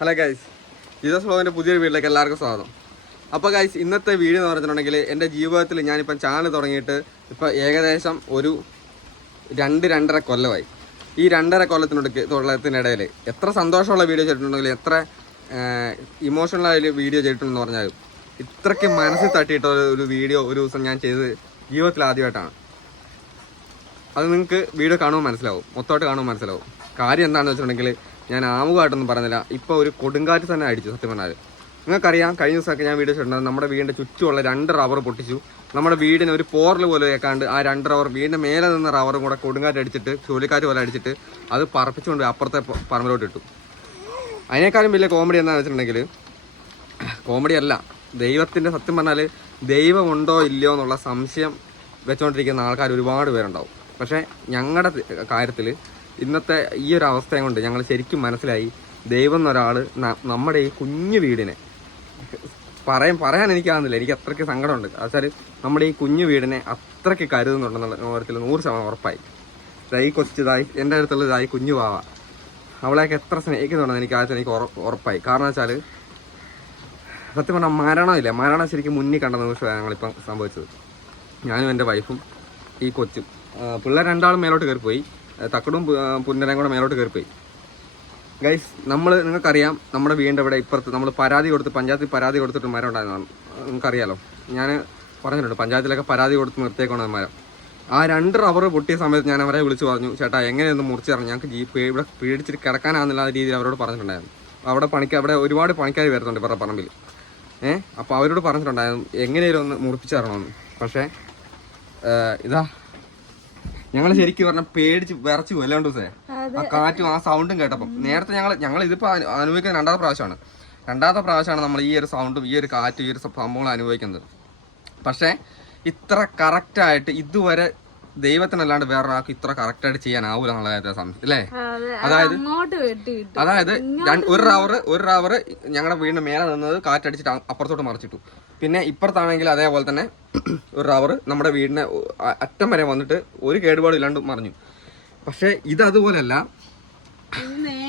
Hello guys, Jesus വ്ലോഗിൻ്റെ പുതിയൊരു വീട്ടിലേക്ക് എല്ലാവർക്കും സ്വാഗതം. അപ്പോൾ ഗൈസ്, ഇന്നത്തെ വീഡിയോ എന്ന് പറഞ്ഞിട്ടുണ്ടെങ്കിൽ എൻ്റെ ജീവിതത്തിൽ ഞാനിപ്പം ചാനൽ തുടങ്ങിയിട്ട് ഇപ്പോൾ ഏകദേശം ഒരു 2-2.5 കൊല്ലമായി. ഈ 2.5 കൊല്ലത്തിനിടയിൽ എത്ര സന്തോഷമുള്ള വീഡിയോ ചെയ്തിട്ടുണ്ടെങ്കിൽ എത്ര ഇമോഷണലായ വീഡിയോ ചെയ്തിട്ടുണ്ടെന്ന് പറഞ്ഞാലും ഇത്രയ്ക്ക് മനസ്സിൽ തട്ടിയിട്ട ഒരു വീഡിയോ ഒരു ദിവസം ഞാൻ ചെയ്തത് ജീവിതത്തിൽ ആദ്യമായിട്ടാണ്. അത് നിങ്ങൾക്ക് വീഡിയോ കാണുമ്പോൾ മനസ്സിലാവും, മൊത്തമായിട്ട് കാണുമ്പോൾ മനസ്സിലാവും. കാര്യം എന്താണെന്ന് വെച്ചിട്ടുണ്ടെങ്കിൽ ഞാൻ ആമുഖമായിട്ടൊന്നും പറഞ്ഞില്ല, ഇപ്പോൾ ഒരു കൊടുങ്കാറ്റ് തന്നെ അടിച്ചു. സത്യം പറഞ്ഞാൽ നിങ്ങൾക്കറിയാം, കഴിഞ്ഞ ദിവസമൊക്കെ ഞാൻ വീഡിയോ ചെയ്തിട്ടുണ്ട്. നമ്മുടെ വീടിൻ്റെ ചുറ്റുമുള്ള 2 റബ്ബർ പൊട്ടിച്ചു. നമ്മുടെ വീടിന് ഒരു പോറൽ പോലെ കേൾക്കാണ്ട് ആ 2 റബ്ബർ വീടിൻ്റെ മേലെ നിന്ന് റബ്ബറും കൂടെ കൊടുങ്കാറ്റ് അടിച്ചിട്ട് ചുഴലിക്കാറ്റ് പോലെ അടിച്ചിട്ട് അത് പറപ്പിച്ചുകൊണ്ട് അപ്പുറത്തെ പറമ്പിലോട്ട് ഇട്ടു. അതിനേക്കാളും വലിയ കോമഡി എന്താണെന്ന് വെച്ചിട്ടുണ്ടെങ്കിൽ, കോമഡി അല്ല, ദൈവത്തിൻ്റെ, സത്യം പറഞ്ഞാൽ ദൈവമുണ്ടോ ഇല്ലയോ എന്നുള്ള സംശയം വെച്ചുകൊണ്ടിരിക്കുന്ന ആൾക്കാർ ഒരുപാട് പേരുണ്ടാവും. പക്ഷേ ഞങ്ങളുടെ കാര്യത്തിൽ ഇന്നത്തെ ഈ ഒരു അവസ്ഥയും കൊണ്ട് ഞങ്ങൾ ശരിക്കും മനസ്സിലായി, ദൈവം എന്നൊരാൾ നമ്മുടെ ഈ കുഞ്ഞു വീടിനെ പറയാൻ എനിക്കാകുന്നില്ല, എനിക്ക് അത്രയ്ക്ക് സങ്കടമുണ്ട്. വെച്ചാൽ നമ്മുടെ ഈ കുഞ്ഞു വീടിനെ അത്രയ്ക്ക് കരുതുന്നുണ്ടെന്നുള്ള കാര്യത്തിൽ 100% ഉറപ്പായി. ഈ കൊച്ചിതായി എൻ്റെ അടുത്തുള്ളതായി കുഞ്ഞു പാവ, അവളെയൊക്കെ എത്ര സ്നേഹിക്കുന്നുണ്ടെന്ന് എനിക്ക് ഉറപ്പായി. കാരണം വെച്ചാൽ സത്യം പറഞ്ഞാൽ മരണം ശരിക്കും മുന്നിൽ കണ്ട നിമിഷമാണ് ഞങ്ങളിപ്പം സംഭവിച്ചത്. ഞാനും എൻ്റെ വൈഫും ഈ കൊച്ചും. പിള്ളേർ 2 മേലോട്ട് കയറിപ്പോയി, തക്കടും പുന്നരയും കൂടെ മേലോട്ട് കയറിപ്പോയി. ഗൈസ്, നിങ്ങൾക്കറിയാം, നമ്മുടെ വീടിൻ്റെ ഇവിടെ ഇപ്പുറത്ത് നമ്മൾ പഞ്ചായത്തിൽ പരാതി കൊടുത്തിട്ട് മരം ഉണ്ടായിരുന്നതാണ്. നിങ്ങൾക്കറിയാലോ, ഞാൻ പറഞ്ഞിട്ടുണ്ട്, പഞ്ചായത്തിലൊക്കെ പരാതി കൊടുത്ത് നിർത്തിയേക്കണം മരം. ആ 2 റബ്ബർ പൊട്ടിയ സമയത്ത് ഞാൻ അവരെ വിളിച്ച് പറഞ്ഞു, ചേട്ടാ എങ്ങനെയൊന്ന് മുറിച്ച് തരണം, ഞങ്ങൾക്ക് ഇവിടെ പേടിച്ചിട്ട് കിടക്കാനാണെന്നുള്ള രീതിയിൽ അവരോട് പറഞ്ഞിട്ടുണ്ടായിരുന്നു. അവിടെ ഒരുപാട് പണിക്കാർ വരുന്നുണ്ട് ഇവരുടെ പറമ്പിൽ. അപ്പോൾ അവരോട് പറഞ്ഞിട്ടുണ്ടായിരുന്നു എങ്ങനെയും ഒന്ന് മുറിപ്പിച്ച് തരണമെന്ന്. പക്ഷേ ഇതാ, ഞങ്ങൾ ശരിക്കും പറഞ്ഞാൽ പേടിച്ച് വിറച്ചു പോയി. അല്ലാണ്ട് ദിവസേ ആ കാറ്റും ആ സൗണ്ടും കേട്ടപ്പം നേരത്തെ ഞങ്ങൾ ഇതിപ്പോൾ അനുഭവിക്കുന്ന 2ാമത്തെ പ്രാവശ്യമാണ് നമ്മൾ ഈ ഒരു സൗണ്ടും ഈ ഒരു കാറ്റും ഈ ഒരു സംഭവങ്ങൾ അനുഭവിക്കുന്നത്. പക്ഷേ ഇത്ര കറക്റ്റായിട്ട് ഇതുവരെ ദൈവത്തിനല്ലാണ്ട് വേറൊരാൾക്ക് ഇത്ര കറക്റ്റായിട്ട് ചെയ്യാനാവൂല എന്നുള്ള കാര്യത്തിൽ സംശയം അല്ലേ? അതായത് ഒരു റവർ ഞങ്ങളുടെ വീടിന്റെ മേലെ നിന്നത് കാറ്റടിച്ചിട്ട് അപ്പുറത്തോട്ട് മറിച്ചിട്ടു. പിന്നെ ഇപ്പുറത്താണെങ്കിൽ അതേപോലെ തന്നെ ഒരു റവർ നമ്മുടെ വീടിന്റെ അറ്റം വരെ വന്നിട്ട് ഒരു കേടുപാടും ഇല്ലാണ്ട് മറിഞ്ഞു. പക്ഷെ ഇത് അതുപോലെയല്ല,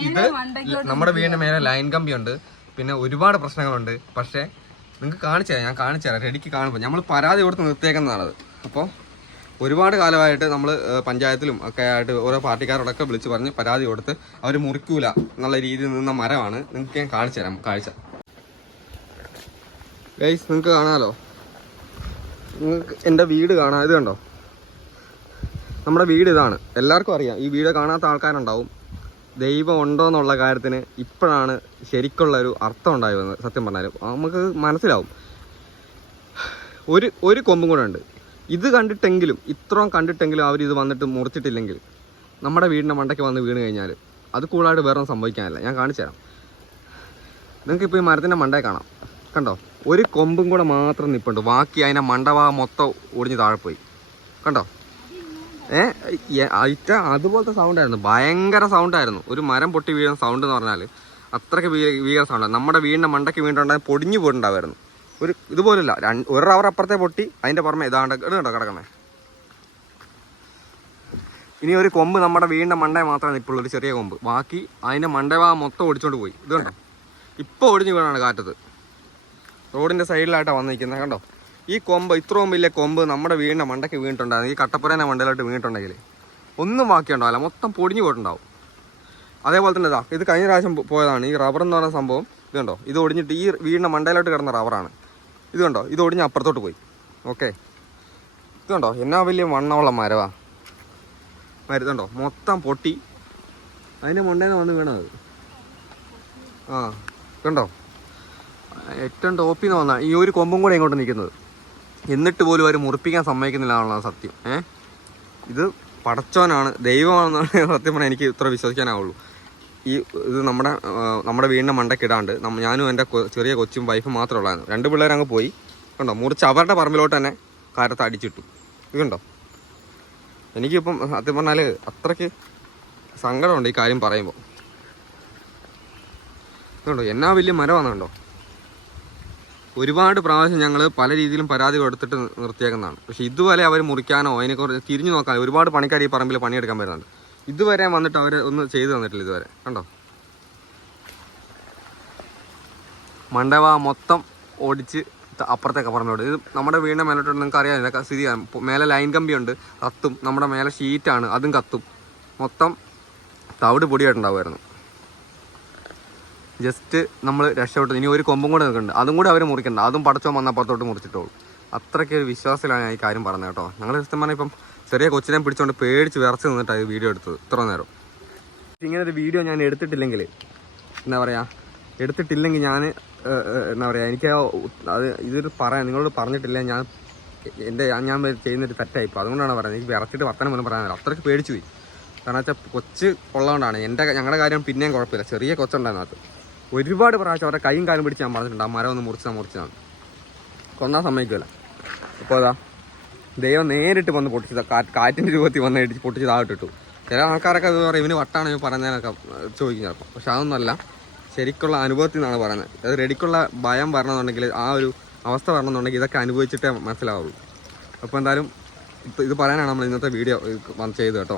ഇത് നമ്മുടെ വീടിന്റെ മേലെ ലൈൻ കമ്പിയുണ്ട്, പിന്നെ ഒരുപാട് പ്രശ്നങ്ങളുണ്ട്. പക്ഷെ നിങ്ങൾക്ക് ഞാൻ കാണിച്ചു തരാം റെഡിക്ക് കാണുമ്പോൾ. നമ്മൾ പരാതി കൊടുത്ത് നിർത്തിയേക്കുന്നതാണത്. അപ്പോൾ ഒരുപാട് കാലമായിട്ട് നമ്മൾ പഞ്ചായത്തിലും ഒക്കെ ആയിട്ട് ഓരോ പാർട്ടിക്കാരോടൊക്കെ വിളിച്ച് പറഞ്ഞ് പരാതി കൊടുത്ത് അവർ മുറിക്കൂല എന്നുള്ള രീതിയിൽ നിന്ന മരമാണ്. നിങ്ങൾക്ക് ഞാൻ കാണിച്ചു തരാം കാഴ്ച. ഗൈസ്, നിങ്ങൾക്ക് കാണാമല്ലോ, നിങ്ങൾക്ക് എൻ്റെ വീട് കാണാം. ഇത് കണ്ടോ, നമ്മുടെ വീട് ഇതാണ്. എല്ലാവർക്കും അറിയാം, ഈ വീട് കാണാത്ത ആൾക്കാരുണ്ടാവും. ദൈവം ഉണ്ടോ എന്നുള്ള കാര്യത്തിന് ഇപ്പോഴാണ് ശരിക്കുള്ളൊരു അർത്ഥം ഉണ്ടായി വന്നത്. സത്യം പറഞ്ഞാലും നമുക്ക് മനസ്സിലാവും. ഒരു കൊമ്പും കൂടെ ഉണ്ട്. ഇത് കണ്ടിട്ടെങ്കിലും, ഇത്രയും കണ്ടിട്ടെങ്കിലും അവരിത് വന്നിട്ട് മുറിച്ചിട്ടില്ലെങ്കിൽ നമ്മുടെ വീടിൻ്റെ മണ്ടയ്ക്ക് വന്ന് വീണ് കഴിഞ്ഞാൽ അത് കൂടാതെ വേറെ ഒന്നും സംഭവിക്കാനില്ല. ഞാൻ കാണിച്ചു തരാം. നിങ്ങൾക്കിപ്പോൾ ഈ മരത്തിൻ്റെ മണ്ടയിൽ കാണാം, കണ്ടോ, ഒരു കൊമ്പും കൂടെ മാത്രം നിൽപ്പുണ്ട്. ബാക്കി അതിൻ്റെ മണ്ടഭാഗം മൊത്തം ഒടിഞ്ഞ് താഴെ പോയി. കണ്ടോ? അതുപോലത്തെ സൗണ്ടായിരുന്നു, ഭയങ്കര സൗണ്ടായിരുന്നു. ഒരു മരം പൊട്ടി വീഴുന്ന സൗണ്ട് എന്ന് പറഞ്ഞാൽ അത്രയ്ക്ക് ഭീകര സൗണ്ടാണ്. നമ്മുടെ വീടിൻ്റെ മണ്ടയ്ക്ക് വീണ്ടുണ്ടായി പൊടിഞ്ഞു പോയിട്ടുണ്ടാവുമായിരുന്നു. ഇതുപോലല്ല, ഒരു റവർ അപ്പുറത്തെ പൊട്ടി അതിൻ്റെ പുറമെ ഇതാണ്ട് ഇതുണ്ടോ കിടക്കണേ. ഇനി ഒരു കൊമ്പ് നമ്മുടെ വീടിൻ്റെ മണ്ടയെ മാത്രമേ നിൽപ്പുള്ളൂ, ഒരു ചെറിയ കൊമ്പ്. ബാക്കി അതിൻ്റെ മണ്ടഭാഗം മൊത്തം ഒടിച്ചോണ്ട് പോയി. ഇത് കണ്ടോ, ഇപ്പോൾ ഒടിഞ്ഞു വീണാണ് കാറ്റത്ത്. റോഡിൻ്റെ സൈഡിലായിട്ടാണ് വന്നിരിക്കുന്നത്. കണ്ടോ, ഈ കൊമ്പ്, ഇത്രയും വലിയ കൊമ്പ് നമ്മുടെ വീടിൻ്റെ മണ്ടയ്ക്ക് വീണിട്ടുണ്ടായിരുന്നു. ഈ കട്ടപ്പുരേൻ്റെ മണ്ടയിലോട്ട് വീണിട്ടുണ്ടെങ്കിൽ ഒന്നും ബാക്കിയുണ്ടാവില്ല, മൊത്തം പൊടിഞ്ഞു പോയിട്ടുണ്ടാവും. അതേപോലെ തന്നെ ഇത് കഴിഞ്ഞ പ്രാവശ്യം പോയതാണ്. ഈ റബ്ബർ എന്ന് പറയുന്ന സംഭവം ഇത് കണ്ടോ, ഇത് ഒടിഞ്ഞിട്ട് ഈ വീടിൻ്റെ മണ്ടയിലോട്ട് കിടന്ന റബ്ബറാണ്. ഇത് കണ്ടോ, ഇത് ഒടിഞ്ഞ് അപ്പുറത്തോട്ട് പോയി. ഓക്കെ, ഇത് കണ്ടോ, എന്നാ വലിയ വണ്ണമുള്ള മരുന്നുണ്ടോ, മൊത്തം പൊട്ടി അതിൻ്റെ മണ്ടേന്ന് വന്ന് വീണത്. കണ്ടോ, ഏറ്റവും ടോപ്പിൽ നിന്ന് വന്നാൽ ഈ ഒരു കൊമ്പും കൂടെ ഇങ്ങോട്ട് നിൽക്കുന്നത്. എന്നിട്ട് പോലും അവർ മുറിപ്പിക്കാൻ സമ്മതിക്കുന്നില്ല എന്നുള്ളതാണ് സത്യം. ഇത് പടച്ചോനാണ്, ദൈവമാണെന്നാണ് സത്യം പറഞ്ഞാൽ എനിക്ക് ഇത്ര വിശ്വസിക്കാനാവുള്ളൂ. ഇത് നമ്മുടെ വീടിൻ്റെ മണ്ടക്കിടാണ്ട് ഞാനും എൻ്റെ ചെറിയ കൊച്ചും വൈഫും മാത്രമേ ഉള്ളായിരുന്നു. 2 പിള്ളേരങ്ങ് പോയി. കണ്ടോ, മുറിച്ച് അവരുടെ പറമ്പിലോട്ട് തന്നെ കാറ്റത്ത് അടിച്ചിട്ടു. ഇത് കണ്ടോ, എനിക്കിപ്പം സത്യം പറഞ്ഞാൽ അത്രയ്ക്ക് സങ്കടമുണ്ട് ഈ കാര്യം പറയുമ്പോൾ. ഇതുണ്ടോ, എന്നാ വലിയ മരമാണെന്നുണ്ടോ. ഒരുപാട് പ്രാവശ്യം ഞങ്ങൾ പല രീതിയിലും പരാതി കൊടുത്തിട്ട് നിർത്തിയേക്കുന്നതാണ്. പക്ഷെ ഇതുവരെ അവർ മുറിക്കാനോ അതിനെക്കുറിച്ച് തിരിഞ്ഞു നോക്കാനോ ഒരുപാട് പണിക്കാർ ഈ പറമ്പിൽ പണിയെടുക്കാൻ വരുന്നുണ്ട്. ഇതുവരെ വന്നിട്ട് അവർ ഒന്നും ചെയ്തു തന്നിട്ടില്ല ഇതുവരെ. കണ്ടോ, മണ്ടവ മൊത്തം ഓടിച്ച് അപ്പുറത്തേക്ക് പറഞ്ഞോട്. ഇത് നമ്മുടെ വീടിൻ്റെ മേലോട്ട് നിങ്ങൾക്ക് അറിയാം, ഇതൊക്കെ സ്ഥിതി മേലെ ലൈൻ കമ്പിയുണ്ട്, കത്തും. നമ്മുടെ മേലെ ഷീറ്റാണ്, അതും കത്തും. മൊത്തം തവിട് പൊടിയായിട്ടുണ്ടാവുമായിരുന്നു. ജസ്റ്റ് നമ്മൾ രക്ഷപ്പെട്ടു. ഇനി ഒരു കൊമ്പും കൂടെ നിൽക്കുന്നുണ്ട്, അതും കൂടെ അവർ മുറിക്കണ്ട, അതും പടച്ചോ വന്നപ്പുറത്തോട്ട് മുറിച്ചിട്ടോളൂ. അത്രയ്ക്ക് ഒരു വിശ്വാസത്തിലാണ് ഞാൻ ഈ കാര്യം പറഞ്ഞത് കേട്ടോ. ഞങ്ങൾ സത്യം പറഞ്ഞാൽ ഇപ്പം ചെറിയ കൊച്ചിനെ പിടിച്ചുകൊണ്ട് പേടിച്ച് വിറച്ച് നിന്നിട്ടാണ് ഈ വീഡിയോ എടുത്തത് ഇത്ര നേരം. ഇങ്ങനെ ഒരു വീഡിയോ ഞാൻ എടുത്തിട്ടില്ലെങ്കിൽ എന്താ പറയുക, ഞാൻ എന്താ പറയുക, എനിക്ക് അത് ഇതൊരു പറയാൻ നിങ്ങളോട് പറഞ്ഞിട്ടില്ല. ഞാൻ ചെയ്യുന്നൊരു തെറ്റായിപ്പോൾ, അതുകൊണ്ടാണ് പറയുന്നത്. എനിക്ക് വിറച്ചിട്ട് വർത്തമാനം പോലും പറയാനില്ല, അത്രയ്ക്ക് പേടിച്ചു പോയി. കാരണം വെച്ചാൽ കൊച്ച് ഉള്ളതുകൊണ്ടാണ്. ഞങ്ങളുടെ കാര്യം പിന്നെയും കുഴപ്പമില്ല, ചെറിയ കൊച്ചുണ്ടായിരുന്നു അത്. ഒരുപാട് പ്രാവശ്യം അവരുടെ കൈയും കാലും പിടിച്ച് ഞാൻ പറഞ്ഞിട്ടുണ്ട്, ആ മരം ഒന്ന് മുറിച്ചതാണ്. കൊന്നാൻ സമ്മതിക്കില്ല. അപ്പോൾ അതാ ദൈവം നേരിട്ട് വന്ന് പൊട്ടിച്ചത്, കാറ്റിൻ്റെ രൂപത്തിൽ വന്ന് ഇടിച്ച് പൊട്ടിച്ച് താഴെട്ടിട്ടു. ചില ആൾക്കാരൊക്കെ അത് പറയും ഇവന് വട്ടാണ് പറയുന്നതിനൊക്കെ ചോദിക്കും ചിലപ്പോൾ. പക്ഷെ അതൊന്നുമല്ല, ശരിക്കുള്ള അനുഭവത്തിൽ നിന്നാണ് പറയുന്നത്. അത് റെഡിക്കുള്ള ഭയം വരണമെന്നുണ്ടെങ്കിൽ, ആ ഒരു അവസ്ഥ വരണമെന്നുണ്ടെങ്കിൽ ഇതൊക്കെ അനുഭവിച്ചിട്ടേ മനസ്സിലാവുള്ളൂ. അപ്പോൾ എന്തായാലും ഇത് പറയാനാണ് നമ്മൾ ഇന്നത്തെ വീഡിയോ ചെയ്തത് കേട്ടോ.